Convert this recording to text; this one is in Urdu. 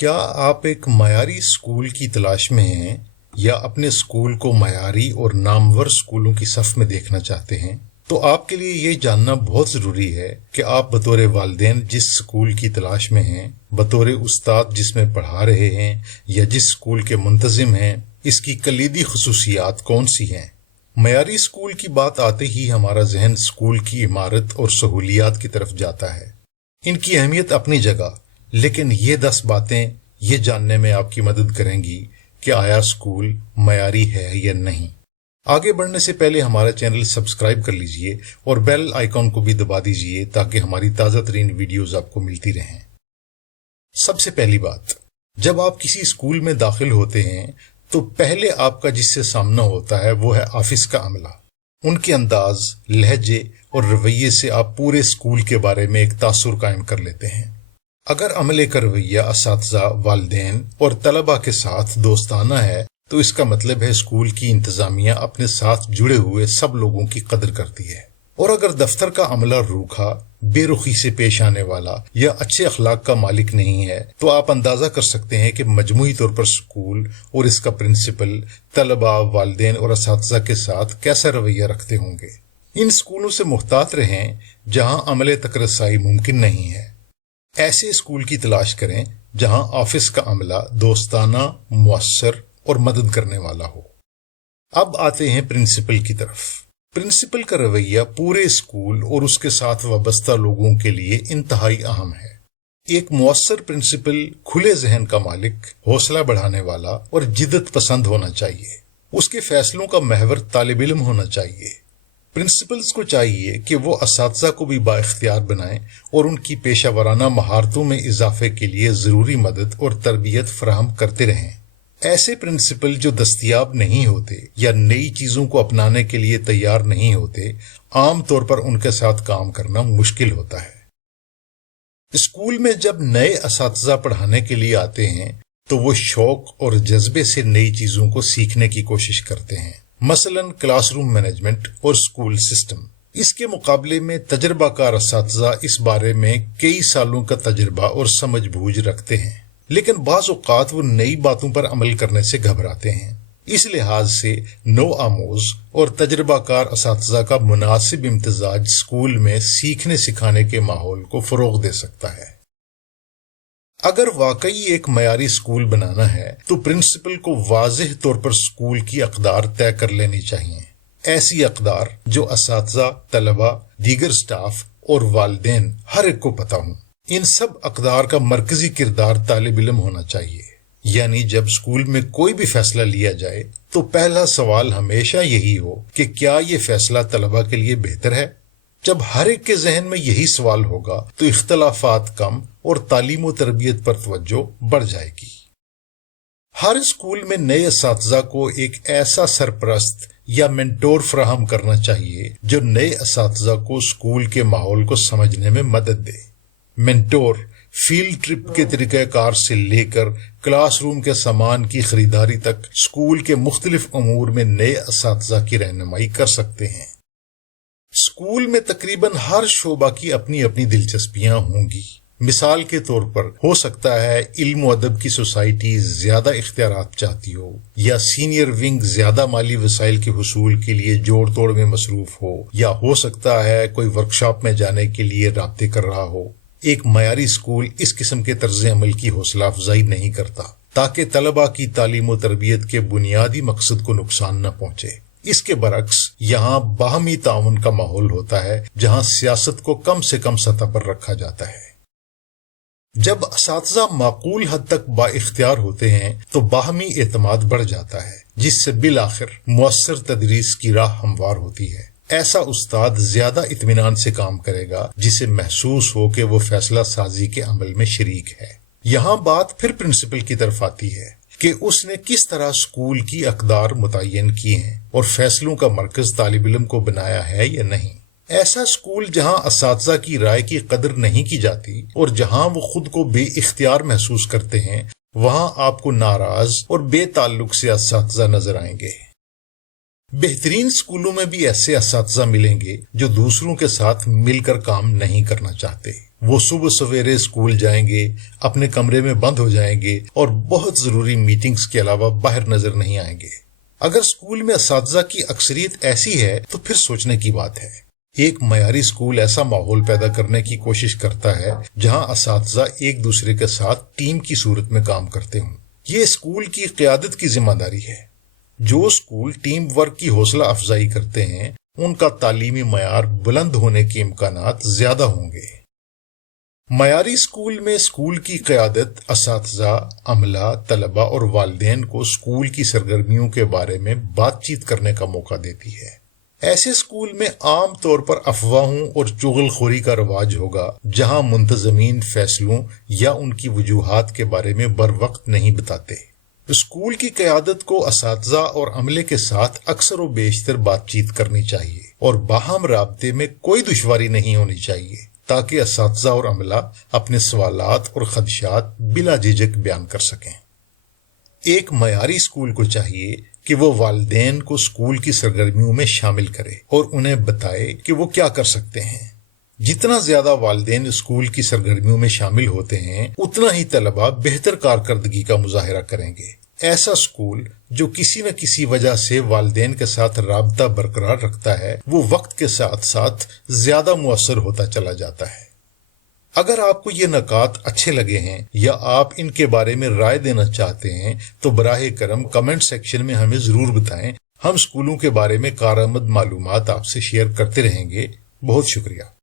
کیا آپ ایک معیاری اسکول کی تلاش میں ہیں یا اپنے اسکول کو معیاری اور نامور اسکولوں کی صف میں دیکھنا چاہتے ہیں؟ تو آپ کے لیے یہ جاننا بہت ضروری ہے کہ آپ بطور والدین جس اسکول کی تلاش میں ہیں، بطور استاد جس میں پڑھا رہے ہیں یا جس اسکول کے منتظم ہیں، اس کی کلیدی خصوصیات کون سی ہیں۔ معیاری اسکول کی بات آتے ہی ہمارا ذہن اسکول کی عمارت اور سہولیات کی طرف جاتا ہے۔ ان کی اہمیت اپنی جگہ، لیکن یہ 10 باتیں یہ جاننے میں آپ کی مدد کریں گی کہ آیا اسکول معیاری ہے یا نہیں۔ آگے بڑھنے سے پہلے ہمارا چینل سبسکرائب کر لیجئے اور بیل آئیکن کو بھی دبا دیجئے تاکہ ہماری تازہ ترین ویڈیوز آپ کو ملتی رہیں۔ سب سے پہلی بات، جب آپ کسی اسکول میں داخل ہوتے ہیں تو پہلے آپ کا جس سے سامنا ہوتا ہے وہ ہے آفس کا عملہ۔ ان کے انداز، لہجے اور رویے سے آپ پورے اسکول کے بارے میں ایک تاثر قائم کر لیتے ہیں۔ اگر عملے کا رویہ اساتذہ، والدین اور طلباء کے ساتھ دوستانہ ہے تو اس کا مطلب ہے اسکول کی انتظامیہ اپنے ساتھ جڑے ہوئے سب لوگوں کی قدر کرتی ہے۔ اور اگر دفتر کا عملہ روکھا، بے رخی سے پیش آنے والا یا اچھے اخلاق کا مالک نہیں ہے تو آپ اندازہ کر سکتے ہیں کہ مجموعی طور پر اسکول اور اس کا پرنسپل طلباء، والدین اور اساتذہ کے ساتھ کیسا رویہ رکھتے ہوں گے۔ ان اسکولوں سے محتاط رہیں جہاں عملے تک رسائی ممکن نہیں ہے۔ ایسے اسکول کی تلاش کریں جہاں آفس کا عملہ دوستانہ، مؤثر اور مدد کرنے والا ہو۔ اب آتے ہیں پرنسپل کی طرف۔ پرنسپل کا رویہ پورے اسکول اور اس کے ساتھ وابستہ لوگوں کے لیے انتہائی اہم ہے۔ ایک مؤثر پرنسپل کھلے ذہن کا مالک، حوصلہ بڑھانے والا اور جدت پسند ہونا چاہیے۔ اس کے فیصلوں کا محور طالب علم ہونا چاہیے۔ پرنسپلز کو چاہیے کہ وہ اساتذہ کو بھی بااختیار بنائیں اور ان کی پیشہ ورانہ مہارتوں میں اضافے کے لیے ضروری مدد اور تربیت فراہم کرتے رہیں۔ ایسے پرنسپل جو دستیاب نہیں ہوتے یا نئی چیزوں کو اپنانے کے لیے تیار نہیں ہوتے، عام طور پر ان کے ساتھ کام کرنا مشکل ہوتا ہے۔ اسکول میں جب نئے اساتذہ پڑھانے کے لیے آتے ہیں تو وہ شوق اور جذبے سے نئی چیزوں کو سیکھنے کی کوشش کرتے ہیں، مثلا کلاس روم مینجمنٹ اور اسکول سسٹم۔ اس کے مقابلے میں تجربہ کار اساتذہ اس بارے میں کئی سالوں کا تجربہ اور سمجھ بوجھ رکھتے ہیں، لیکن بعض اوقات وہ نئی باتوں پر عمل کرنے سے گھبراتے ہیں۔ اس لحاظ سے نو آموز اور تجربہ کار اساتذہ کا مناسب امتزاج اسکول میں سیکھنے سکھانے کے ماحول کو فروغ دے سکتا ہے۔ اگر واقعی ایک معیاری اسکول بنانا ہے تو پرنسپل کو واضح طور پر اسکول کی اقدار طے کر لینی چاہیے۔ ایسی اقدار جو اساتذہ، طلباء، دیگر سٹاف اور والدین ہر ایک کو پتہ ہوں۔ ان سب اقدار کا مرکزی کردار طالب علم ہونا چاہیے۔ یعنی جب اسکول میں کوئی بھی فیصلہ لیا جائے تو پہلا سوال ہمیشہ یہی ہو کہ کیا یہ فیصلہ طلباء کے لیے بہتر ہے؟ جب ہر ایک کے ذہن میں یہی سوال ہوگا تو اختلافات کم اور تعلیم و تربیت پر توجہ بڑھ جائے گی۔ ہر اسکول میں نئے اساتذہ کو ایک ایسا سرپرست یا مینٹور فراہم کرنا چاہیے جو نئے اساتذہ کو اسکول کے ماحول کو سمجھنے میں مدد دے۔ مینٹور فیلڈ ٹرپ کے طریقہ کار سے لے کر کلاس روم کے سامان کی خریداری تک اسکول کے مختلف امور میں نئے اساتذہ کی رہنمائی کر سکتے ہیں۔ اسکول میں تقریباً ہر شعبہ کی اپنی اپنی دلچسپیاں ہوں گی۔ مثال کے طور پر ہو سکتا ہے علم و ادب کی سوسائٹی زیادہ اختیارات چاہتی ہو، یا سینئر ونگ زیادہ مالی وسائل کے حصول کے لیے جوڑ توڑ میں مصروف ہو، یا ہو سکتا ہے کوئی ورکشاپ میں جانے کے لیے رابطے کر رہا ہو۔ ایک معیاری اسکول اس قسم کے طرز عمل کی حوصلہ افزائی نہیں کرتا تاکہ طلباء کی تعلیم و تربیت کے بنیادی مقصد کو نقصان نہ پہنچے۔ اس کے برعکس یہاں باہمی تعاون کا ماحول ہوتا ہے جہاں سیاست کو کم سے کم سطح پر رکھا جاتا ہے۔ جب اساتذہ معقول حد تک با اختیار ہوتے ہیں تو باہمی اعتماد بڑھ جاتا ہے، جس سے بالآخر مؤثر تدریس کی راہ ہموار ہوتی ہے۔ ایسا استاد زیادہ اطمینان سے کام کرے گا جسے محسوس ہو کہ وہ فیصلہ سازی کے عمل میں شریک ہے۔ یہاں بات پھر پرنسپل کی طرف آتی ہے کہ اس نے کس طرح اسکول کی اقدار متعین کی ہیں اور فیصلوں کا مرکز طالب علم کو بنایا ہے یا نہیں۔ ایسا اسکول جہاں اساتذہ کی رائے کی قدر نہیں کی جاتی اور جہاں وہ خود کو بے اختیار محسوس کرتے ہیں، وہاں آپ کو ناراض اور بے تعلق سے اساتذہ نظر آئیں گے۔ بہترین اسکولوں میں بھی ایسے اساتذہ ملیں گے جو دوسروں کے ساتھ مل کر کام نہیں کرنا چاہتے۔ وہ صبح سویرے اسکول جائیں گے، اپنے کمرے میں بند ہو جائیں گے اور بہت ضروری میٹنگز کے علاوہ باہر نظر نہیں آئیں گے۔ اگر اسکول میں اساتذہ کی اکثریت ایسی ہے تو پھر سوچنے کی بات ہے۔ ایک معیاری اسکول ایسا ماحول پیدا کرنے کی کوشش کرتا ہے جہاں اساتذہ ایک دوسرے کے ساتھ ٹیم کی صورت میں کام کرتے ہوں۔ یہ اسکول کی قیادت کی ذمہ داری ہے۔ جو اسکول ٹیم ورک کی حوصلہ افزائی کرتے ہیں ان کا تعلیمی معیار بلند ہونے کے امکانات زیادہ ہوں گے۔ معیاری اسکول میں اسکول کی قیادت اساتذہ، عملہ، طلبہ اور والدین کو اسکول کی سرگرمیوں کے بارے میں بات چیت کرنے کا موقع دیتی ہے۔ ایسے اسکول میں عام طور پر افواہوں اور چغل خوری کا رواج ہوگا، جہاں منتظمین فیصلوں یا ان کی وجوہات کے بارے میں بر وقت نہیں بتاتے۔ اسکول کی قیادت کو اساتذہ اور عملے کے ساتھ اکثر و بیشتر بات چیت کرنی چاہیے اور باہم رابطے میں کوئی دشواری نہیں ہونی چاہیے، تاکہ اساتذہ اور عملہ اپنے سوالات اور خدشات بلا جھجک بیان کر سکیں۔ ایک معیاری اسکول کو چاہیے کہ وہ والدین کو اسکول کی سرگرمیوں میں شامل کرے اور انہیں بتائے کہ وہ کیا کر سکتے ہیں۔ جتنا زیادہ والدین اسکول کی سرگرمیوں میں شامل ہوتے ہیں اتنا ہی طلبہ بہتر کارکردگی کا مظاہرہ کریں گے۔ ایسا اسکول جو کسی نہ کسی وجہ سے والدین کے ساتھ رابطہ برقرار رکھتا ہے وہ وقت کے ساتھ ساتھ زیادہ مؤثر ہوتا چلا جاتا ہے۔ اگر آپ کو یہ نکات اچھے لگے ہیں یا آپ ان کے بارے میں رائے دینا چاہتے ہیں تو براہ کرم کمنٹ سیکشن میں ہمیں ضرور بتائیں۔ ہم اسکولوں کے بارے میں کارآمد معلومات آپ سے شیئر کرتے رہیں گے۔ بہت شکریہ۔